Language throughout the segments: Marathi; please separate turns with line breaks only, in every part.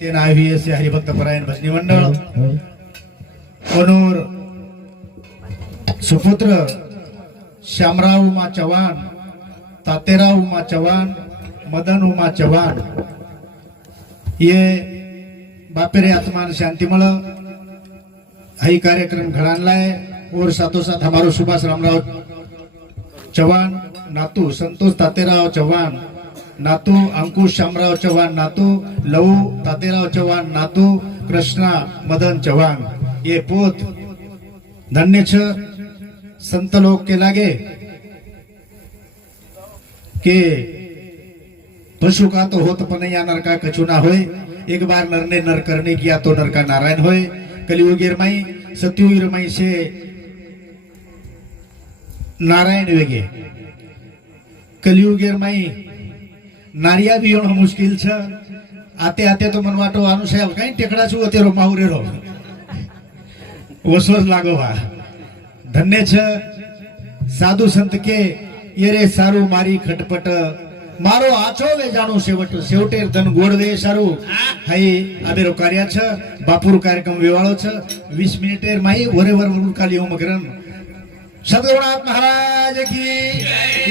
ते हरिभक्त परायण भजनी मंडळ. मनोर सुपुत्र श्यामराव उमा चव्हाण तातेराव उमा चव्हाण मदन उमा चव्हाण. ये बापेरे आत्मान शांतिमळ. हाई कार्यक्रम घडाणलाय और साथोसाथ हमारो सुभाष रामराव चव्हाण नातू संतोष तातेराव चव्हाण. नातू अंकुश शामराव चव्हाण नातू लहू तातेराव चव्हाण नातू कृष्णा मदन चव्हाण. ये पोत धन्य छ संत लोग के लागे के पशु का तो होत पण या नरका कचुना कछु ना होय एक बार नर ने नर करने किया तो नर का नारायण होय. कलियुगीर माई सत्युगीर माई से नारायण वेगे. कलियुगेर નારિયા બી એનો મુશ્કેલ છે. આતે આતે તો મન વાટો આનું સાહેબ, કઈ ટેકડા છું, અત્યારે માહુરે રો વસવસ લાગો વા ધન્ય છે. સાધુ સંત કે યરે સારું મારી ખટપટ, મારો આછો આચો વેજાણું સેવટ છેવટે ધન ગોળવે સારું. હાઈ આબેરો કાર્ય છે. બાપુર કાર્યક્રમ વેવાળો છે. વીસ મિનિટે માઈ વરે વર વરુણ કાલી ઓમ ગ્રંથ शब्दगुणात महाराज की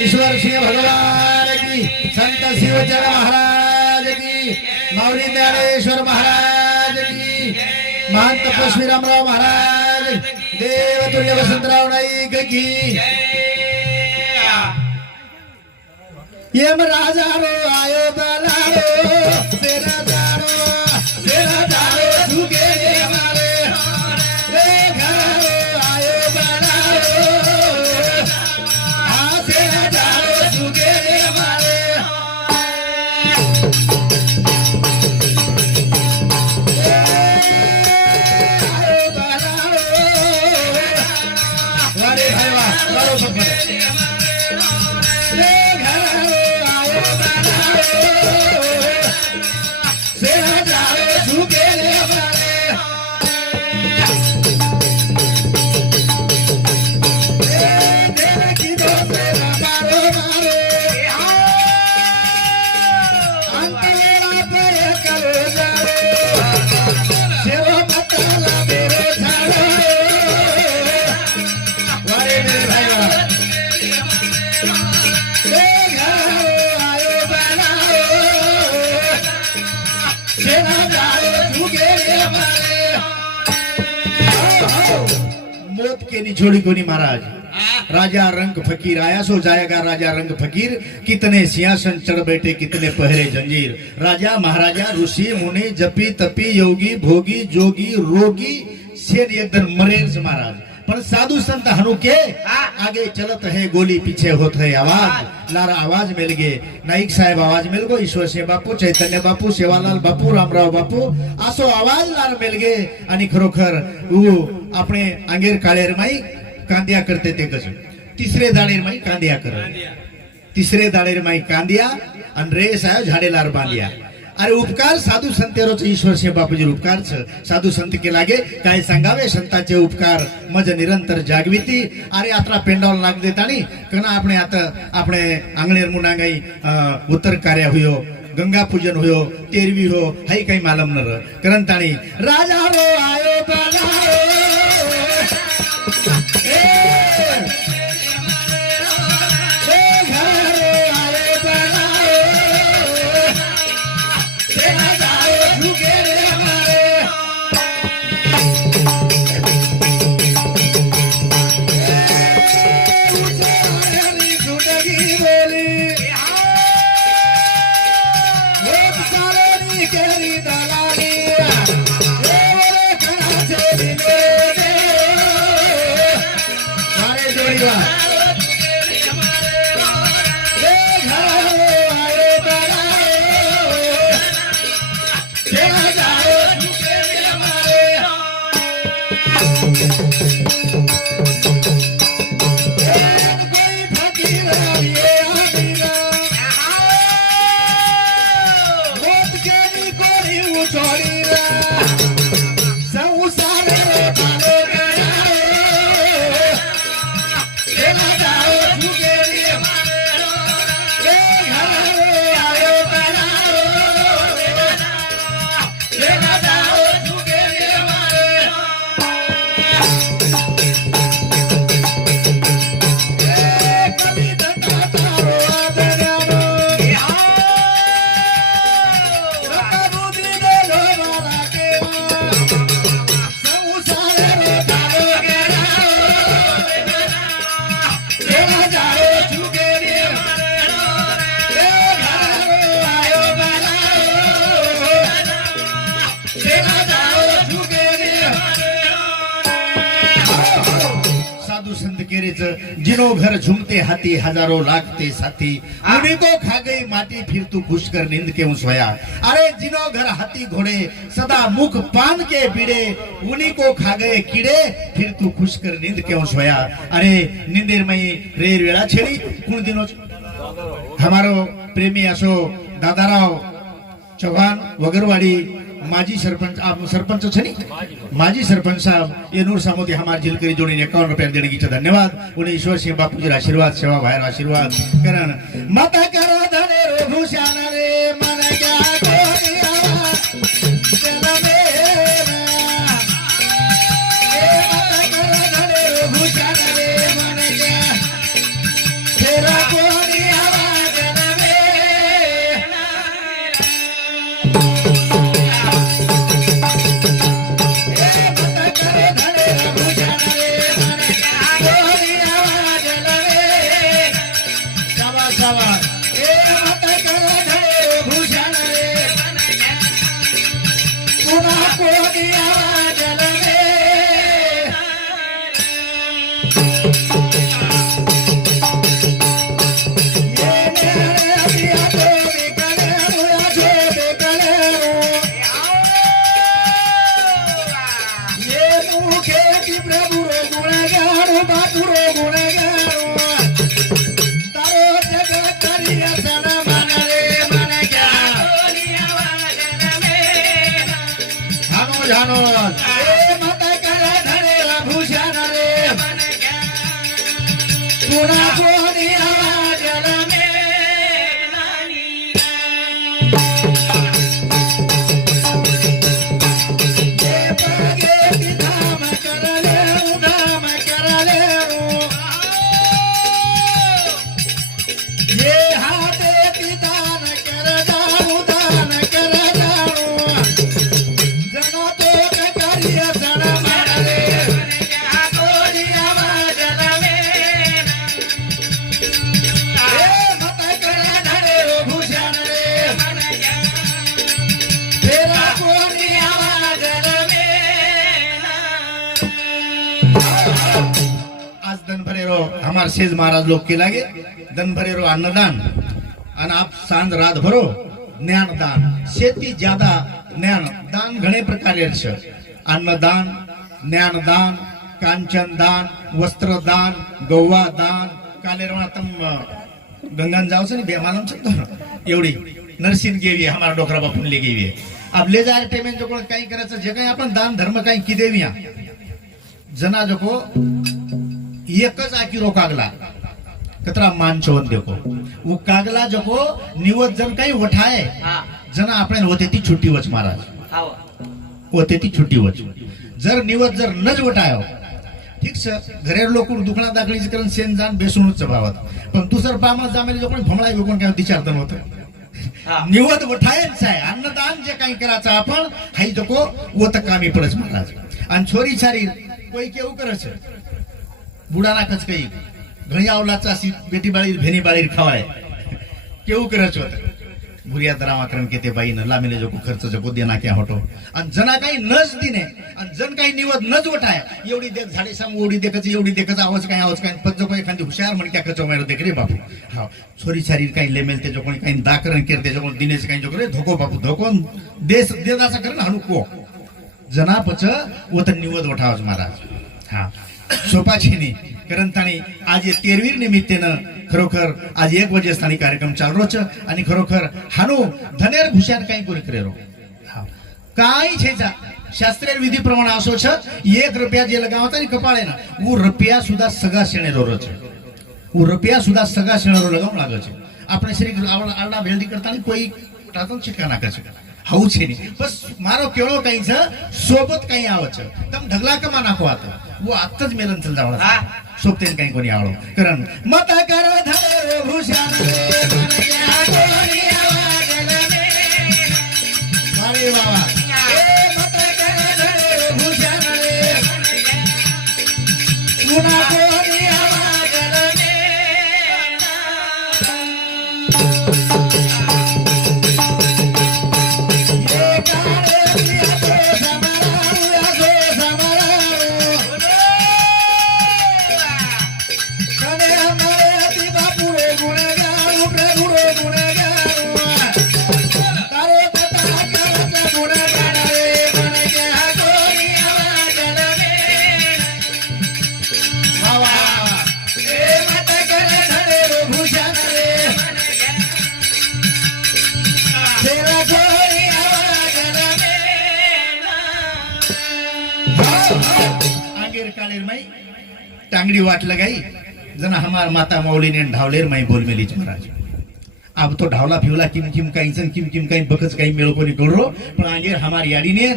ईश्वर सिंह भगवान की संत शिवचर महाराज की माऊली ज्ञानेश्वर महाराज की महंत तपस्वीरामराव महाराज देव तुल्य वसंतराव नाईक की. यम राजा रो आयो बला तेरा मौत के निछोड़ी को नहीं महाराज। राजा रंग फकीर आया, सो जाएगा राजा रंग फकीर। कितने सिंहासन चढ़ बैठे, कितने पहरे जंजीर। राजा महाराजा, ऋषि, मुनि, जपी, तपी, योगी, भोगी, जोगी, रोगी, सेन एकदम से महाराज। पर साधु संत हनु के आगे चलत है गोली पीछे होत है आवाज लारा आवाज मिल गए नाईक साहेब आवाज मिल गो ईश्वर सिंह बापू चैतन्य बापू सेवालाल बापू रामराव बापू असो आवाज लार मिल गए आणि खरोखर उ આપણે આંગેર કાળેર માઈ કાંદિયા કરતે તે કશું तिसरे दाडेर माई कांदिया कर तिसरे दाडेर माई कांदिया आणि रेस आयो झाडेलार अरे उपकार साधू संतेरोच ईश्वर से बापूजी उपकार छ साधू संत के लागे काय सांगावे? संताचे उपकार मज निरंतर जागविती. अरे यात्रा पेंडॉल लाग देताणी कना आपणे आता आपणे आंगणेर मुनांगाई उत्तर कार्य हुयो गंगा पूजन हुयो तेरवी हो हाई काही मालम न कारण ताणी राजा रो आयो राजा रो. કોરી मेरेच जिनो घर झुमते हाथी हजारों लागते साथी. उन्हीं को खा गई माटी फिर तू खुश कर नींद क्यों सोया? अरे जिनो घर हाथी घोड़े सदा मुख पान के पीड़े उन्हीं को खा गए कीड़े फिर तू खुश कर नींद क्यों सोया? अरे निंदेर मई रेर वेळा छेडी कुण दिनो हमारो प्रेमी असो दादाराव चव्हाण वगरवाडी माजी सरपंच आप सरपंच छनी माजी सरपंच साहब ये नूर सामोदी हमारे जिल करी जोड़ी इक्यावन रुपया देने की धन्यवाद. उन्हें ईश्वर सिंह बापू जी आशीर्वाद सेवा भाई आशीर्वाद. करन माता करो धने रो भूषण रे मन क्या ये आज दनभरेरो हमार सेज महाराज लोग के लागे दनभरेरो अन्नदान અને આપ સાંજ રાત ભરો જ્ઞાનદાન શેતી જ્યાદા જ્ઞાન દાન ઘણે પ્રકારે છે અન્નદાન જ્ઞાનદાન કાંચનદાન વસ્ત્રદાન ગૌવાદાન કાલે રવા તમ ગંગાન જાવ છે ને બે માલમ છે ને તો એવડી નરસિંહ કેવી અમારા ડોકરા બાપુ લે કેવી આપ લે જાય ટાઈમે જો કોઈ કઈ કરે છે જે કઈ આપણે દાન ધર્મ કઈ કીધેવ્યા जना जको एकच आकिरो कागला. कतरा मान चवन देखो. वो कागला जको निवत जन काही वठाय जन आपण होते ती छुट्टी वच महाराज. होते ती छुट्टी वच. जर निवत जर नज वठायो ठीक सर घरेर लोक दुखणा दाखलीच करून सेन जाण बेसूनच चबावत. पण दुसर पामा जामेले जो कोण भमळा कोण काय विचारतन नव्हतं निवत उठायच आहे अन्नदान जे काही करायचं आपण हाई जको वत कामी पडच महाराज. आणि छोरी छारी कोई केव करायचं બુડાના કચ કઈ ઘણી આવલાચા સી બેટી બાળી ભેની બાળી ખવાય કેવું કરે છો ભૂરિયા દરાવા કરણ કે તે બાઈ ન લામીને જો ખર્ચ જો દેના ક્યાં હોટો અને જના काही नज दिने आणि जन काही निवत नज वटाय एवढी देख झाडे साम एवढी देखच एवढी देखच आवाज काय आवाज काय पद जो काही एखादी हुशार म्हण क्या कचो मारो देख रे बापू हा छोरी छारी काही लेमेल ते जो कोणी काही दाकरण केरते जो कोणी दिनेश काही जो करे धोको बापू धोको देश देदाचा करे ना हनुको जनापच व तर निवद वठावच महाराज हा सोपाछीनी करंतानी आज हे तेरवीर निमित्तेनं खरोखर आज एक वाजेस्थानी कार्यक्रम चालू છે અને ખરોખર હાનું ધનેર ભૂષણ કઈ કોઈ કરેરો હા કાંઈ છે જા શાસ્ત્રીય વિધિ પ્રમાણે આસો છે એક રૂપિયા જે લગાવતા ને કપાળે ના હું રૂપિયા સુધા સગા શેણેરો રો છે હું રૂપિયા સુધા સગા શેણેરો લગાવવા લાગે છે આપણે શ્રી આવડા આવડા ભેલડી કરતા ને કોઈ ટાટો છીટકા નાખે છે આવું છે નહીં બસ મારો કેળો કઈ છે સોબત કઈ આવે છે તમ ઢગલા કમા નાખો આતો वो आत्ताच मेलन चल जावं
हा.
सोबतेन काही कोणी आवडो कारण मत कर धरे भूषण टांगडी वाट लगाई जना हमार माता मौलीने ढावलेर माई बोलमेलीच महाराज. अब तो ढावला फिवला किम किम काही जण किम किम काही बखच काही मेळ कोणी करू पण आंगेर हमार याडीने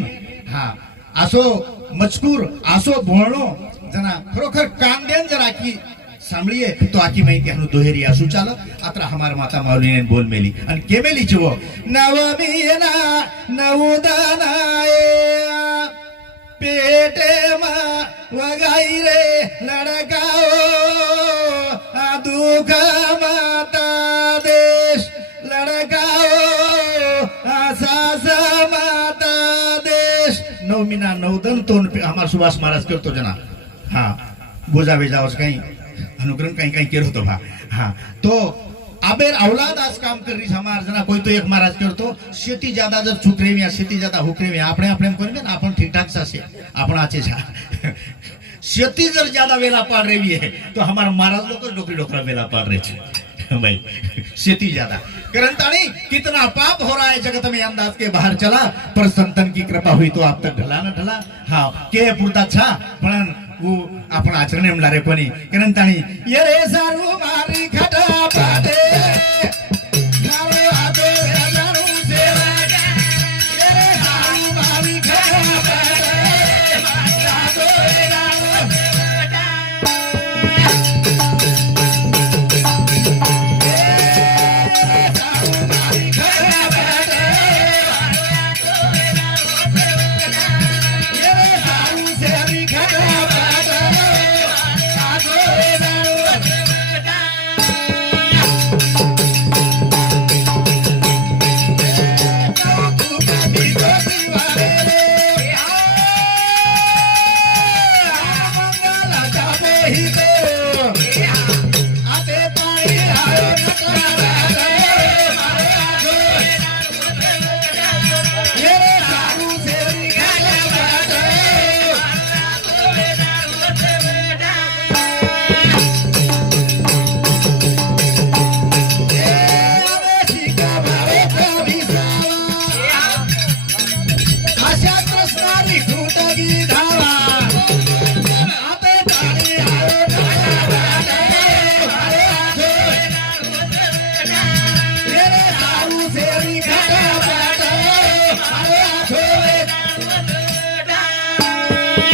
हा असो मजकूर असो भोळणो जना खरोखर काम देन जरा की सांभळीये तो आकी माहिती हनु दोहेरी असू चाल आता हमार माता माऊलीने बोल मेली. आणि के मेली चिवो नवमी ना पेटे मा वगाई रे ઉદન તો અમાર સુભાષ મહારાજ કરતો જના હા બોજાવે જાઓ કઈ. અનુક્રમ કઈ કઈ કર્યો તો ભા. હા, તો આબેર અવલાદ આજ કામ કરી છે. અમારા જના કોઈ તો એક મહારાજ કરતો સેતી જાદા જર છૂટ રેવ્યા સેતી જાદા હુક રેવ્યા આપણે આપણે એમ કરીને ને આપણ ઠીક ઠાક છે. આપણા આચે છે સેતી જર જાદા વેલા પાડ રેવીએ તો અમારા મહારાજ લોકો ડોકરી ડોકરા વેલા પાડ રહે છે. भाई शेती ज्यादा। करंतानी कितना पाप हो रहा है जगत में अंदाज के बाहर चला पर संतन की कृपा हुई तो आप तक ढला ना ढला। हाँ के पुरता छा पण वो आपण आचरण एमला रे कोणी करंतानी ये रे सारू मारी खटा पाटे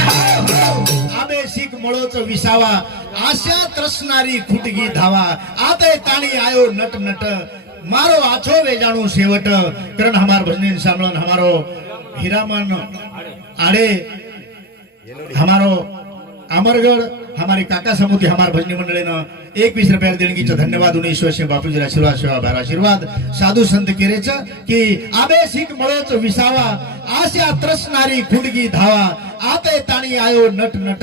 हो, आबे शिक मळोच विसावा आशा त्रसणारी खुटगी धावा. आते ताणी आयो नट नट मारो आछो वेजाणू शेवट. करण हमार भजनी सामलन हमारो हीरामन। आड़े। हमारो अमरगढ़ हमारे काका समुद्री हमारे भजनी मंडली न एकवीस रुपया देणगीचं धन्यवाद उन्हें ईश्वर सिंह बापूजी आशीर्वाद सेवा भार आशीर्वाद साधू संत केरेच की आबे शिक मळोच विसावा आशा त्रसणारी खुडगी धावा आते ताणी आयो नट नट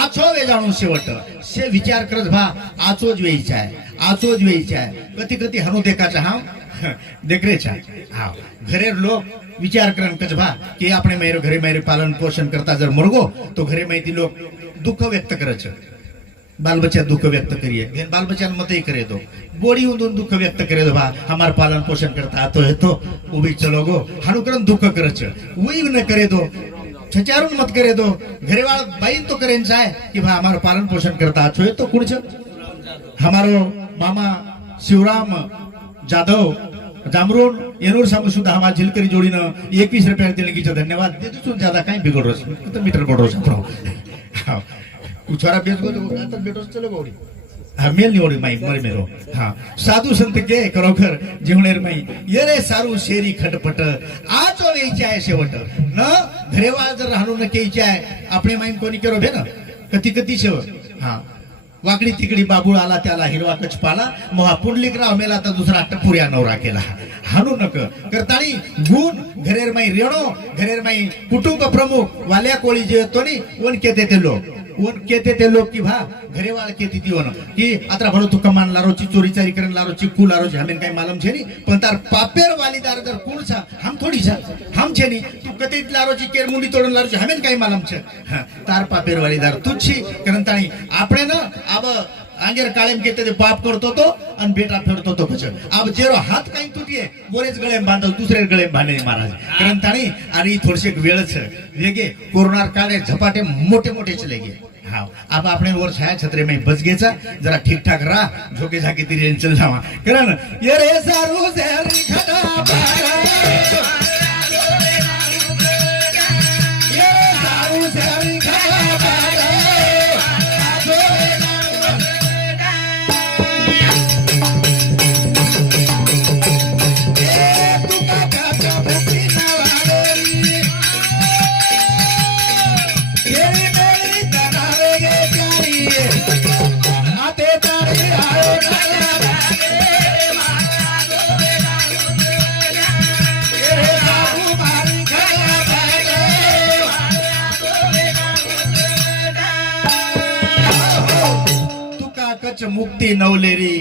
आछो वेजाणू शेवट से विचार करत भा आचोज वेईचा आहे आचोज वेईचा आहे. कधी कधी हनु देखाचा हा દેખરેછા હા ઘરે લોક વિચાર કરન કચ ભા કે આપણે મેરો ઘરે મેરે પાલન પોષણ કરતા જર મુર્ગો તો ઘરે માહિતી લોક દુઃખ વ્યક્ત કરે છે બાલ બચ્ચા દુઃખ વ્યક્ત કરીએ ઘેર બાલ બચ્ચાને મતે કરે તો બોડી ઊંધું દુઃખ વ્યક્ત કરે તો ભા हमार पालन पोषण करता तो है तो उभी चलो गो हाणू करन दुःख करे છે ઉઈ ન કરે તો છચારું મત કરે તો ઘરેવાળ બાઈ તો કરે ને ચાહે કે ભા અમારું પાલન પોષણ કરતા છો એ તો કોણ છે हमारो मामा शिवराम जाधव जामरोन येनूर सांगू सुद्धा हमारा झिलकरी जोडीनं एकवीस रुपयाला देणगीचं धन्यवाद. तिथून ज्यादा काय बिघडरोस तर मीटर बडरोस आपण उछारा बेस गो आता चलो गोडी हा मेल निवडी माई मर मेरो हो. हा. साधू संत के खरोखर जेवणेर माई. ये रे सारू शेरी खटपट. आज वेयची आहे शेवट. न घरेवाळ जर राहणू न केयची आहे. आपले माई कोणी केरो भे ना कती कती शेव? हा. वाकडी तिकडी बाबूळ आला त्याला हिरवा कच पाला. महा पुंडलिकराव मेला तर दुसरा टपुऱ्या नवरा केला. हानू नक. करताळी गुण घरेरमाई रेणो घरेरमाई कुटुंब प्रमुख वाल्या कोळी जे येतो नी वन केते ते लोक. कोण केते ते लोक की भा घरेवाळ केती तीवनो की अतरा भरो तू कमान लारो ची चोरी चारी करन लारो ची कु लारो हमें काय मालूम छे नी पण तार पापेर वालीदार जर कुण छा हम थोडी छा हम छे नी तू कते लारो ची केर मुंडी तोडन लारो हमें काय मालूम छे तार पापेर वालीदार तू छी करन ताणी આપણે ન આવા आंगेर कालेम केते ते पाप करतो तो आणि बेटा फेडतो तो भजन. अब जेरो हात काही तुटिए मोरेज गळे बांधो दुसरे गळे बांधे महाराज. कारण ताणी आणि थोडसे वेळच लेगे कोरोना काळे झपाटे मोठे मोठे चले गे. हा अब आपने वर छाया छत्रे में बस गेचा जरा ठीक ठाक रा झोके झाके तिरे चल जावा. कारण ये रे सारू सेरी खडा पा ભક્તિ નવલેરી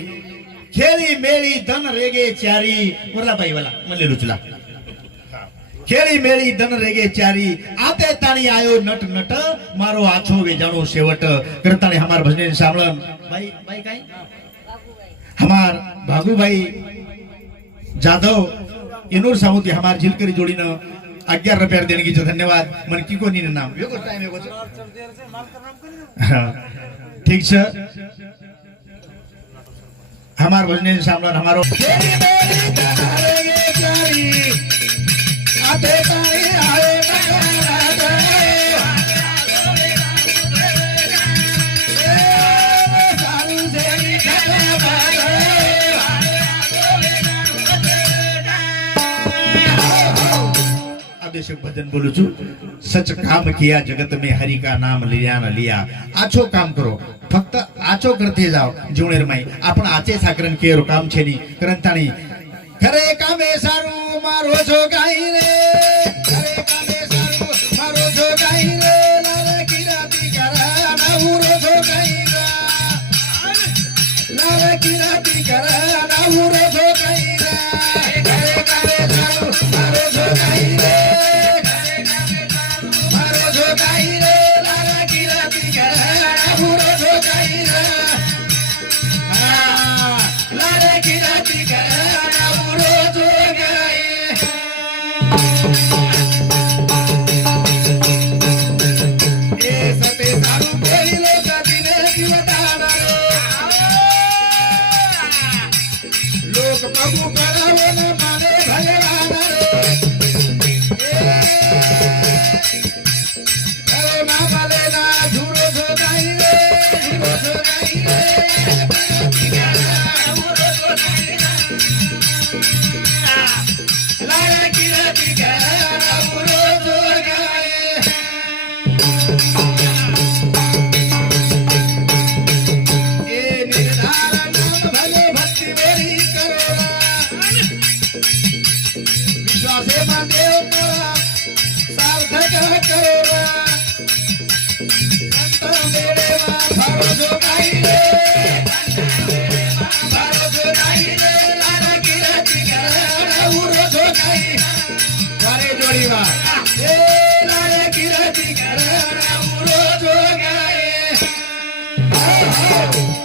ખેરી મેળી ધન રેગે ચારી. વરલા ભાઈ વલા મને લુચલા ખેરી મેળી ધન રેગે ચારી. આતે તાણી આયો નટ નટ. મારો આછો વેજાણો સેવટ. કરતાણી હમાર ભજને સાંભળન. ભાઈ ભાઈ કાઈ? હમાર ભાગુભાઈ જાદવ ઇનુર સાઉથી હમાર જીલકરી જોડીને અગિયાર રૂપિયા દેને કીધું ધન્યવાદ. મને કીકો ની નામ. ઠીક છે? हमार भजने सामने हमारो। खेड़ी मेरी तनारे गे प्यारी, आते तारी आए। અભિષેક ભજન બોલું છું. સચ કામ કિયા જગત મેં હરિ કા નામ લિયા ન લિયા. આછો કામ કરો. ફક્ત આછો કરતે જાઓ જુણેર માઈ. આપણ આચે સાકરન કેરો કામ છે ની. કરંતાણી કરે કામે સારું, મારો છો ગાઈ રે. la la la la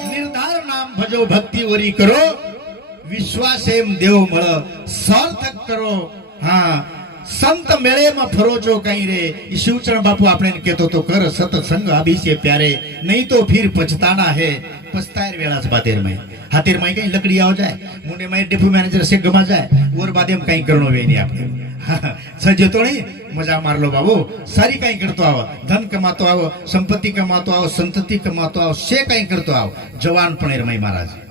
નિર્ધાર નામ ભજો ભક્તિ વરી કરો. વિશ્વાસ એમ દેવ મળ. સાર્થક કરો. હા. સંત મેળેમાં ફરો છો કઈ રે. શિવચરણ બાપુ આપણે કેતો તો, કર સતસંગ આવી છે પ્યારે. નહીં તો ફીર પછતાના હે. પસ્તાયર વેળાસ બાતેરમાં હાતેરમાં કઈ લકડી આવ જાય. મુંડે માં ડેપ્યુ મેનેજર છે ગમા જાય. ઓર બાદ એમ કઈ કરણો વે નહીં આપણે. સજ્જો તો નહીં. मजा मारलो बाबू. सारी काही करतो आव धन कमातो आव संपत्ती कमातो आव संतती कमातो आव से काही करतो आहो. जवानपणे रमाई महाराज.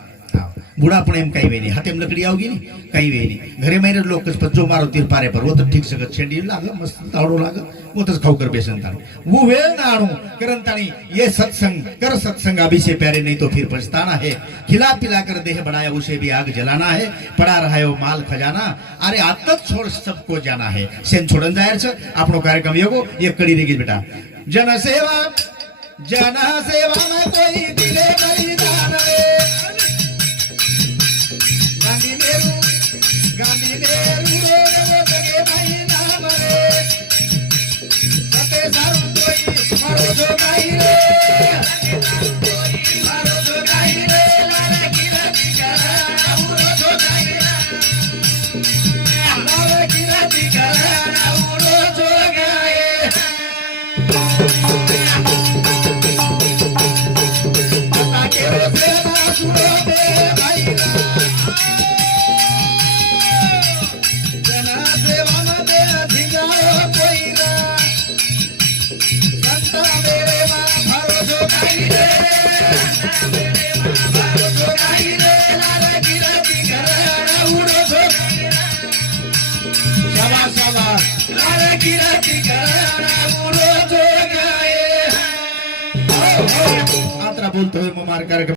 બુઢા પણ એમ કાંઈ વેની હાથે એમ લકડી આવી ગઈ ને કાંઈ વેની ઘરે મારે લોક જો મારો તીર પારે પર વો તો ઠીક સગત છેડી લાગે મસ્ત તાળો લાગે વો તો ખાવ કર બેસન તાણી હું વે નાણું કરન તાણી ये सत्संग. कर सत्संग. अभी से प्यारे नहीं तो फिर पछताना है खिला पिला कर देह बढ़ाया उसे भी आग जलाना है पड़ा रहा है वो माल खजाना. अरे आदत छोड़ सबको जाना है सेन छोड़न जाहिर छ. आपनो कार्यक्रम योगो. ये कड़ी रेगी बेटा. जन सेवा जन कोई दिले नहीं जाना रे. कार्यक्रम